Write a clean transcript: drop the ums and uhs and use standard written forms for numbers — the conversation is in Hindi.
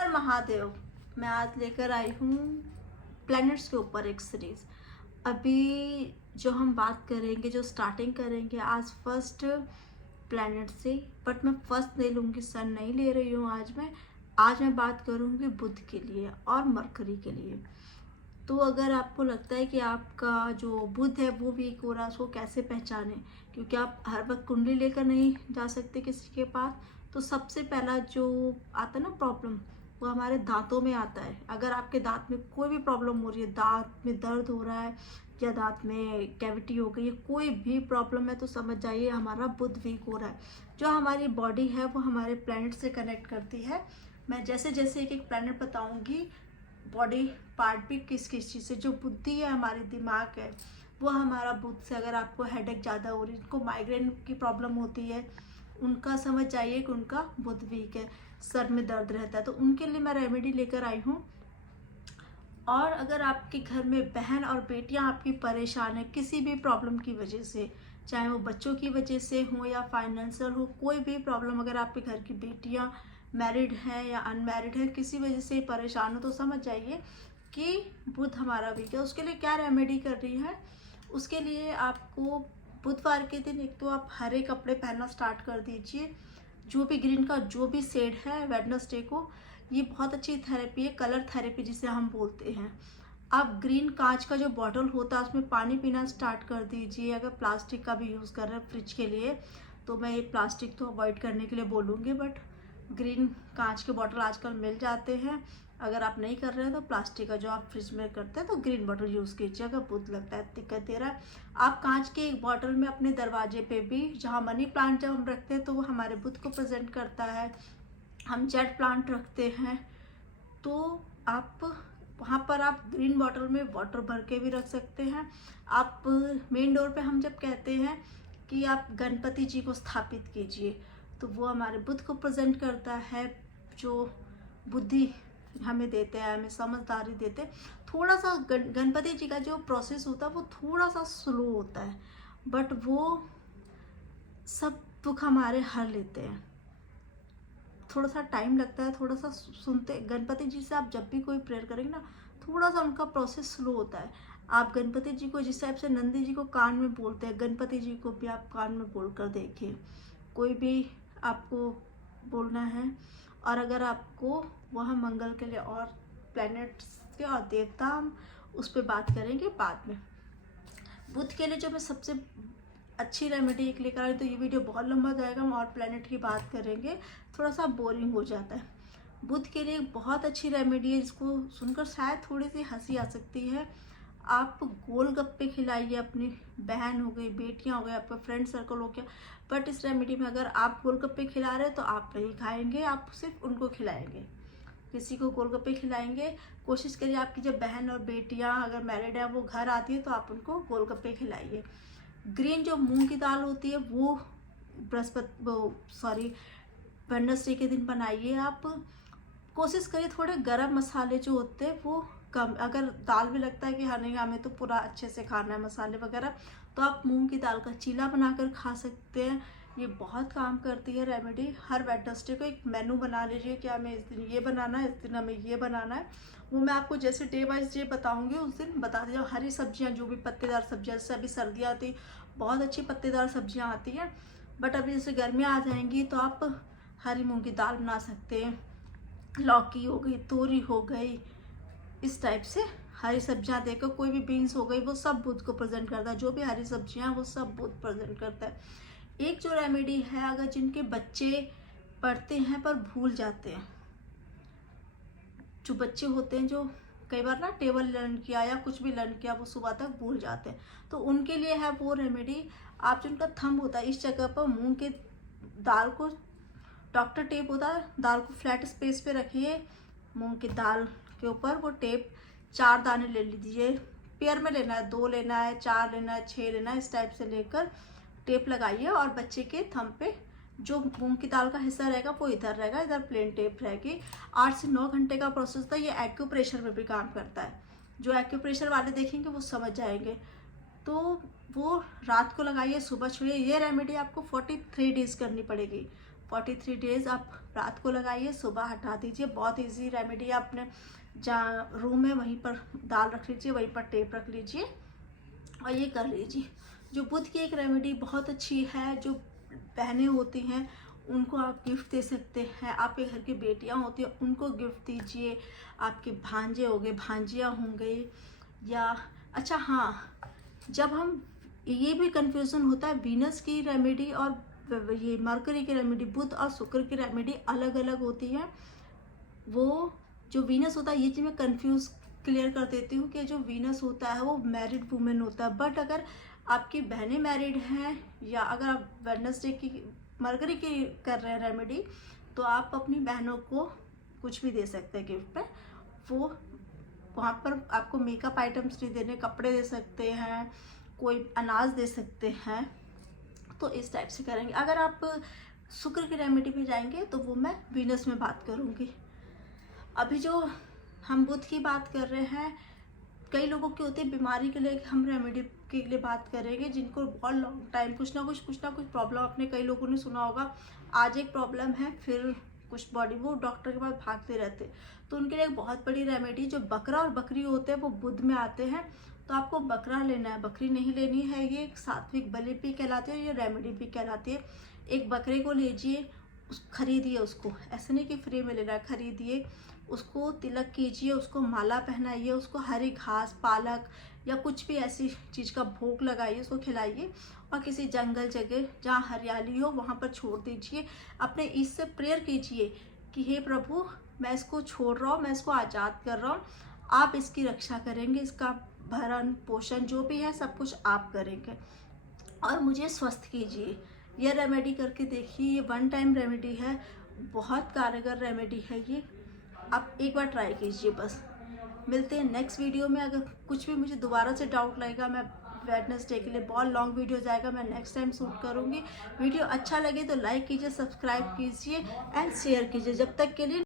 हर महादेव। मैं आज लेकर आई हूँ प्लैनेट्स के ऊपर एक सीरीज। अभी जो हम बात करेंगे, जो स्टार्टिंग करेंगे आज फर्स्ट प्लैनेट से। बट मैं फर्स्ट नहीं लूँगी, सन नहीं ले रही हूँ आज मैं बात करूँगी बुध के लिए और मरकरी के लिए। तो अगर आपको लगता है कि आपका जो बुध है वो वीक हो रहा है, उसको कैसे पहचाने, क्योंकि आप हर वक्त कुंडली लेकर नहीं जा सकते किसी के पास। तो सबसे पहला जो आता है ना प्रॉब्लम, वो हमारे दांतों में आता है। अगर आपके दांत में कोई भी प्रॉब्लम हो रही है, दांत में दर्द हो रहा है या दांत में कैविटी हो गई है, कोई भी प्रॉब्लम है, तो समझ जाइए हमारा बुध वीक हो रहा है। जो हमारी बॉडी है वो हमारे प्लैनेट से कनेक्ट करती है। मैं जैसे जैसे एक एक प्लैनेट बताऊंगी, बॉडी पार्ट भी किस किस चीज़ से। जो बुद्धि है, हमारी दिमाग है, वो हमारा बुध से। अगर आपको हेडेक ज़्यादा हो रही है, जिनको माइग्रेन की प्रॉब्लम होती है, उनका समझ जाइए कि उनका बुध वीक है, सर में दर्द रहता है, तो उनके लिए मैं रेमेडी लेकर आई हूँ। और अगर आपके घर में बहन और बेटियां आपकी परेशान है किसी भी प्रॉब्लम की वजह से, चाहे वो बच्चों की वजह से हो या फाइनेंशियल हो, कोई भी प्रॉब्लम, अगर आपके घर की बेटियां मैरिड हैं या अनमैरिड है, किसी वजह से परेशान हो, तो समझ जाइए कि बुध हमारा वीक है। उसके लिए क्या रेमेडी कर रही है, उसके लिए आपको बुधवार के दिन एक तो आप हरे कपड़े पहनना स्टार्ट कर दीजिए। जो भी ग्रीन का जो भी शेड है, वेडनेसडे को, ये बहुत अच्छी थेरेपी है, कलर थेरेपी जिसे हम बोलते हैं। आप ग्रीन कांच का जो बॉटल होता है उसमें पानी पीना स्टार्ट कर दीजिए। अगर प्लास्टिक का भी यूज़ कर रहे हैं फ्रिज के लिए, तो मैं ये प्लास्टिक तो अवॉइड करने के लिए बोलूँगी, बट ग्रीन कांच के बॉटल आजकल मिल जाते हैं। अगर आप नहीं कर रहे हैं तो प्लास्टिक का जो आप फ्रिज में करते हैं, तो ग्रीन बॉटल यूज़ कीजिए। अगर बुध लगता है, दिक्कत दे रहा है, आप कांच के एक बॉटल में अपने दरवाजे पे भी, जहाँ मनी प्लांट जब हम रखते हैं तो वो हमारे बुध को प्रेजेंट करता है, हम जेट प्लांट रखते हैं, तो आप वहाँ पर आप ग्रीन बॉटल में वाटर भर के भी रख सकते हैं। आप मेन डोर पे हम जब कहते हैं कि आप गणपति जी को स्थापित कीजिए, तो वो हमारे बुध को प्रेजेंट करता है, जो बुद्धि हमें देते हैं, हमें समझदारी देते हैं। थोड़ा सा गणपति जी का जो प्रोसेस होता है वो थोड़ा सा स्लो होता है, बट वो सब दुख हमारे हर लेते हैं। थोड़ा सा टाइम लगता है, थोड़ा सा सुनते गणपति जी से आप जब भी कोई प्रेयर करेंगे ना, थोड़ा सा उनका प्रोसेस स्लो होता है। आप गणपति जी को जिस टाइप से नंदी जी को कान में बोलते हैं, गणपति जी को भी आप कान में बोल कर देखिए, कोई भी आपको बोलना है। और अगर आपको वह मंगल के लिए और प्लैनेट्स के और देवता, हम उस पर बात करेंगे बाद में। बुध के लिए जो मैं सबसे अच्छी रेमेडी एक लेकर आई, तो ये वीडियो बहुत लंबा जाएगा, हम और प्लैनेट की बात करेंगे, थोड़ा सा बोरिंग हो जाता है। बुध के लिए बहुत अच्छी रेमेडी है, जिसको सुनकर शायद थोड़ी सी हंसी आ सकती है। आप गोलगप्पे खिलाइए, अपनी बहन हो गई, बेटियां हो गई, आपका फ्रेंड सर्कल हो गया, बट इस रेमेडी में अगर आप गोलगप्पे खिला रहे हैं तो आप नहीं खाएंगे, आप सिर्फ उनको खिलाएंगे, किसी को गोलगप्पे खिलाएंगे। कोशिश करिए आपकी जब बहन और बेटियां अगर मैरिड है वो घर आती है तो आप उनको गोलगप्पे खिलाइए। ग्रीन जो मूंग की दाल होती है वो बृहस्पति, वो सॉरी, वेडनेसडे के दिन बनाइए। आप कोशिश करिए थोड़े गरम मसाले जो होते हैं वो कम, अगर दाल भी लगता है कि हाँ नहीं हमें तो पूरा अच्छे से खाना है मसाले वगैरह, तो आप मूंग की दाल का चीला बनाकर खा सकते हैं। ये बहुत काम करती है रेमेडी। हर वेडनेसडे को एक मेनू बना लीजिए कि हमें इस दिन ये बनाना है, इस दिन हमें ये बनाना है। वो मैं आपको जैसे डे बाइज डे बताऊंगी, उस दिन बता दीजिए। हरी सब्जियां, जो भी पत्तेदार सब्जियां, जैसे अभी सर्दियाँ आती, बहुत अच्छी पत्तेदार सब्जियां आती हैं, बट अभी जैसे गर्मियाँ आ जाएंगी तो आप हरी मूंग की दाल बना सकते हैं, लौकी हो गई, तोरी हो गई, इस टाइप से हरी सब्जियां देकर, कोई भी बीन्स हो गई, वो सब बुध को प्रेजेंट करता है। जो भी हरी सब्जियां हैं वो सब बुध प्रेजेंट करता है। एक जो रेमेडी है, अगर जिनके बच्चे पढ़ते हैं पर भूल जाते हैं, जो बच्चे होते हैं जो कई बार ना टेबल लर्न किया या कुछ भी लर्न किया वो सुबह तक भूल जाते हैं, तो उनके लिए है वो रेमेडी। आप जिनका थंब होता है इस जगह पर मूंग के दाल को, डॉक्टर टेप होता है, दाल को फ्लैट स्पेस पे रखिए, मूंग की दाल के ऊपर वो टेप 4 दाने ले लीजिए। पेयर में लेना है, 2 लेना है, 4 लेना है, 6 लेना है, इस टाइप से लेकर टेप लगाइए। और बच्चे के थंब पे जो मूंग की दाल का हिस्सा रहेगा वो इधर रहेगा, इधर प्लेन टेप रहेगी। 8 से 9 घंटे का प्रोसेस था। ये एक्यूप्रेशर में भी काम करता है, जो एक्यूप्रेशर वाले देखेंगे वो समझ जाएंगे। तो वो रात को लगाइए, सुबह छुइए। ये रेमेडी आपको 43 डेज करनी पड़ेगी। 43 डेज आप रात को लगाइए, सुबह हटा दीजिए। बहुत इजी रेमेडी है। अपने जहाँ रूम है वहीं पर दाल रख लीजिए, वहीं पर टेप रख लीजिए और ये कर लीजिए। जो बुध की एक रेमेडी बहुत अच्छी है, जो बहनें होती हैं उनको आप गिफ्ट दे सकते हैं। आपके घर की बेटियां होती हैं उनको गिफ्ट दीजिए। आपके भांजे हो गए, भांजियाँ होंगे, या अच्छा हाँ, जब हम ये भी कंफ्यूजन होता है, वीनस की रेमेडी और ये मरकरी की रेमेडी, बुध और शुक्र की रेमेडी अलग अलग होती है। वो जो वीनस होता है, ये चीज़ मैं कंफ्यूज क्लियर कर देती हूँ कि जो वीनस होता है वो मैरिड वुमेन होता है। बट अगर आपकी बहनें मैरिड हैं या अगर आप वेडनेसडे की मरकरी की कर रहे हैं रेमेडी, तो आप अपनी बहनों को कुछ भी दे सकते हैं गिफ्ट पे। वो वहाँ पर आपको मेकअप आइटम्स नहीं देने, कपड़े दे सकते हैं, कोई अनाज दे सकते हैं। तो इस टाइप से करेंगे। अगर आप शुक्र की रेमेडी पे जाएंगे तो वो मैं वीनस में बात करूँगी। अभी जो हम बुध की बात कर रहे हैं, कई लोगों की होती है बीमारी के लिए, हम रेमेडी के लिए बात करेंगे जिनको बहुत लॉन्ग टाइम कुछ ना कुछ प्रॉब्लम, अपने कई लोगों ने सुना होगा, आज एक प्रॉब्लम है फिर कुछ बॉडी, वो डॉक्टर के पास भागते रहते। तो उनके लिए एक बहुत बड़ी रेमेडी, जो बकरा और बकरी होते हैं वो बुध में आते हैं, तो आपको बकरा लेना है, बकरी नहीं लेनी है। ये सात्विक बलि भी कहलाती है, ये रेमेडी भी कहलाती है। एक बकरे को लीजिए, खरीदिए उसको, ऐसे नहीं कि फ्री में लेना है, खरीदिए उसको, तिलक कीजिए, उसको माला पहनाइए, उसको हरी घास, पालक या कुछ भी ऐसी चीज़ का भोग लगाइए, उसको खिलाइए और किसी जंगल जगह जहाँ हरियाली हो वहाँ पर छोड़ दीजिए। अपने ईश से प्रेयर कीजिए कि हे प्रभु, मैं इसको छोड़ रहा हूँ, मैं इसको आज़ाद कर रहा हूँ, आप इसकी रक्षा करेंगे, इसका भरण पोषण जो भी है सब कुछ आप करेंगे और मुझे स्वस्थ कीजिए। यह रेमेडी करके देखिए, ये 1 टाइम रेमेडी है, बहुत कारगर रेमेडी है ये, आप एक बार ट्राई कीजिए बस। मिलते हैं नेक्स्ट वीडियो में। अगर कुछ भी मुझे दोबारा से डाउट लगेगा, मैं वेडनेसडे के लिए बहुत लॉन्ग वीडियो जाएगा, मैं नेक्स्ट टाइम शूट करूँगी। वीडियो अच्छा लगे तो लाइक कीजिए, सब्सक्राइब कीजिए एंड शेयर कीजिए। जब तक के लिए